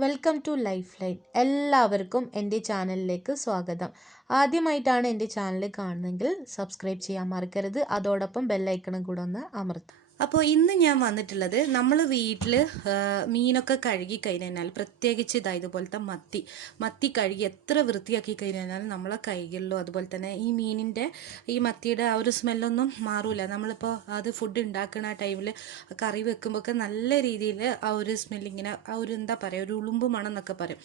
Welcome to life line. എല്ലാവർക്കും എൻ്റെ ചാനലിലേക്ക് സ്വാഗതം. ആദ്യമായിട്ടാണ് എൻ്റെ ചാനൽ കാണുന്നതെങ്കിൽ സബ്സ്ക്രൈബ് ചെയ്യാൻ മറക്കരുത്. അതോടൊപ്പം ബെല്ലൈക്കണും കൂടെ ഒന്ന് അമർത്തും. അപ്പോൾ ഇന്ന് ഞാൻ വന്നിട്ടുള്ളത് നമ്മൾ വീട്ടിൽ മീനൊക്കെ കഴുകി കഴിഞ്ഞാൽ പ്രത്യേകിച്ച് ഇതുപോലത്തെ മത്തി കഴുകി എത്ര വൃത്തിയാക്കി കഴിഞ്ഞാൽ നമ്മളെ കൈകളിലും അതുപോലെ തന്നെ ഈ മീനിൻ്റെ ഈ മത്തിയുടെ ആ ഒരു സ്മെല്ലൊന്നും മാറൂല. നമ്മളിപ്പോൾ അത് ഫുഡ് ഉണ്ടാക്കുന്ന ആ ടൈമിൽ കറി വെക്കുമ്പോഴൊക്കെ നല്ല രീതിയിൽ ആ ഒരു സ്മെല്ലിങ്ങനെ ആ ഒരു എന്താ പറയുക ഒരു ഉളുമ്പ് മണം എന്നൊക്കെ പറയും,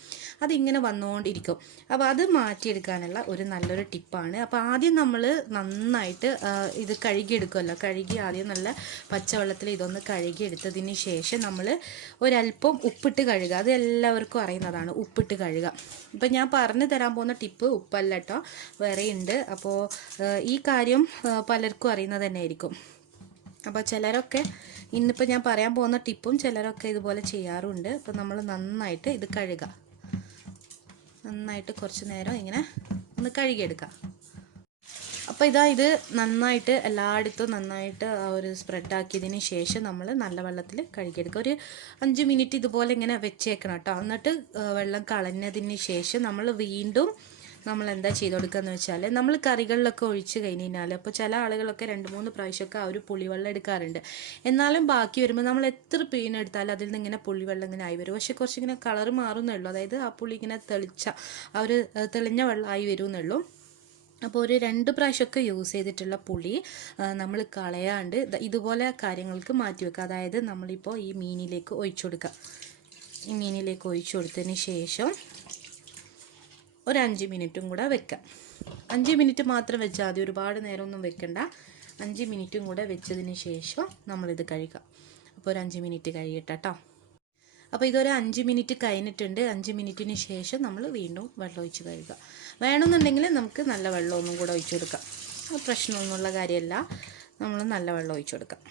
അതിങ്ങനെ വന്നുകൊണ്ടിരിക്കും. അപ്പോൾ അത് മാറ്റിയെടുക്കാനുള്ള ഒരു നല്ലൊരു ടിപ്പാണ്. അപ്പോൾ ആദ്യം നമ്മൾ നന്നായിട്ട് ഇത് കഴുകിയെടുക്കുമല്ലോ, കഴുകി ആദ്യം നല്ല പച്ചവെള്ളത്തിൽ ഇതൊന്ന് കഴുകിയെടുത്തതിന് ശേഷം നമ്മൾ ഒരല്പം ഉപ്പിട്ട് കഴുകുക. അത് എല്ലാവർക്കും അറിയുന്നതാണ്, ഉപ്പിട്ട് കഴുകുക. ഇപ്പം ഞാൻ പറഞ്ഞു തരാൻ പോകുന്ന ടിപ്പ് ഉപ്പല്ല കേട്ടോ, വേറെ ഉണ്ട്. അപ്പോൾ ഈ കാര്യം പലർക്കും അറിയുന്നത് തന്നെ ആയിരിക്കും. അപ്പോൾ ചിലരൊക്കെ ഇന്നിപ്പോൾ ഞാൻ പറയാൻ പോകുന്ന ടിപ്പും ചിലരൊക്കെ ഇതുപോലെ ചെയ്യാറുണ്ട്. അപ്പോൾ നമ്മൾ നന്നായിട്ട് ഇത് കഴുകുക, നന്നായിട്ട് കുറച്ച് നേരം ഇങ്ങനെ ഒന്ന് കഴുകിയെടുക്കുക. അപ്പോൾ ഇത് നന്നായിട്ട് എല്ലായിടത്തും നന്നായിട്ട് ഒരു സ്പ്രെഡാക്കിയതിന് ശേഷം നമ്മൾ നല്ല വെള്ളത്തിൽ കഴുകിയെടുക്കുക. ഒരു 5 മിനിറ്റ് ഇതുപോലെ ഇങ്ങനെ വെച്ചേക്കണം കേട്ടോ. എന്നിട്ട് വെള്ളം കളഞ്ഞതിന് ശേഷം വീണ്ടും നമ്മൾ എന്താ ചെയ്ത് കൊടുക്കുക എന്ന് വെച്ചാൽ, നമ്മൾ കറികളിലൊക്കെ ഒഴിച്ച് കഴിഞ്ഞാൽ അപ്പോൾ ചില ആളുകളൊക്കെ 2-3 പ്രാവശ്യമൊക്കെ ആ ഒരു പുളിവെള്ളം എടുക്കാറുണ്ട്. എന്നാലും ബാക്കി വരുമ്പോൾ നമ്മൾ എത്ര പിഴിഞ്ഞെടുത്താലും അതിൽ നിന്ന് ഇങ്ങനെ പുളിവെള്ളം ഇങ്ങനെ ആയി വരും. പക്ഷെ കുറച്ചിങ്ങനെ കളർ മാറുന്നേ ഉള്ളൂ, അതായത് ആ പുളി ഇങ്ങനെ ആ ഒരു തെളിഞ്ഞ വെള്ളമായി വരുമെന്നുള്ളൂ. അപ്പോൾ ഒരു 2 പ്രാവശ്യമൊക്കെ യൂസ് ചെയ്തിട്ടുള്ള പുളി നമ്മൾ കളയാണ്ട് ഇതുപോലെ കാര്യങ്ങൾക്ക് മാറ്റി വെക്കുക. അതായത് നമ്മളിപ്പോൾ ഈ മീനിലേക്ക് ഒഴിച്ചു കൊടുക്കുക. ഈ മീനിലേക്ക് ഒഴിച്ചു കൊടുത്തതിന് ശേഷം ഒരു 5 മിനിറ്റും കൂടെ വെക്കാം. 5 മിനിറ്റ് മാത്രം വെച്ചാൽ മതി, ഒരുപാട് നേരമൊന്നും വെക്കണ്ട. 5 മിനിറ്റും കൂടെ വെച്ചതിന് ശേഷം നമ്മളിത് കഴുകാം. അപ്പോൾ ഒരു 5 മിനിറ്റ് കഴിയട്ടെ കേട്ടോ. അപ്പോൾ ഇതൊരു 5 മിനിറ്റ് കഴിഞ്ഞിട്ടുണ്ട്. 5 മിനിറ്റിന് ശേഷം നമ്മൾ വീണ്ടും വെള്ളം ഒഴിച്ച് കഴുകുക. വേണമെന്നുണ്ടെങ്കിൽ നമുക്ക് നല്ല വെള്ളമൊന്നും കൂടെ ഒഴിച്ചു കൊടുക്കാം, പ്രശ്നമൊന്നുമുള്ള കാര്യമല്ല. നമ്മൾ നല്ല വെള്ളം ഒഴിച്ചു കൊടുക്കാം.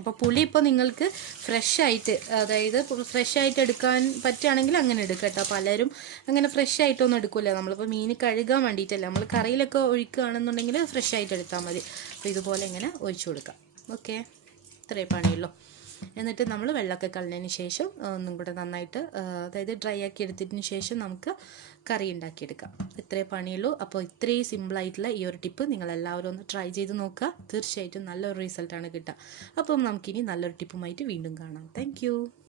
അപ്പോൾ പുളി ഇപ്പോൾ നിങ്ങൾക്ക് ഫ്രഷായിട്ട്, അതായത് ഫ്രഷായിട്ട് എടുക്കാൻ പറ്റുകയാണെങ്കിൽ അങ്ങനെ എടുക്കുക കേട്ടോ. പലരും അങ്ങനെ ഫ്രഷായിട്ടൊന്നും എടുക്കില്ല. നമ്മളിപ്പോൾ മീൻ കഴുകാൻ വേണ്ടിയിട്ടല്ല, നമ്മൾ കറിയിലൊക്കെ ഒഴിക്കുകയാണെന്നുണ്ടെങ്കിൽ ഫ്രഷായിട്ട് എടുത്താൽ മതി. അപ്പോൾ ഇതുപോലെ ഇങ്ങനെ ഒഴിച്ചു കൊടുക്കാം. ഓക്കെ, ഇത്രയേ പണിയുള്ളൂ. എന്നിട്ട് നമ്മൾ വെള്ളമൊക്കെ കളഞ്ഞതിന് ശേഷം ഒന്നും കൂടെ നന്നായിട്ട് അതായത് ഡ്രൈ ആക്കി എടുത്തതിന് ശേഷം നമുക്ക് കറി ഉണ്ടാക്കിയെടുക്കാം. ഇത്രയേ പണിയുള്ളൂ. അപ്പോൾ ഇത്രയും സിമ്പിളായിട്ടുള്ള ഈ ഒരു ടിപ്പ് നിങ്ങളെല്ലാവരും ഒന്ന് ട്രൈ ചെയ്ത് നോക്കുക. തീർച്ചയായിട്ടും നല്ലൊരു റിസൾട്ടാണ് കിട്ടുക. അപ്പം നമുക്കിനി നല്ലൊരു ടിപ്പുമായിട്ട് വീണ്ടും കാണാം. താങ്ക്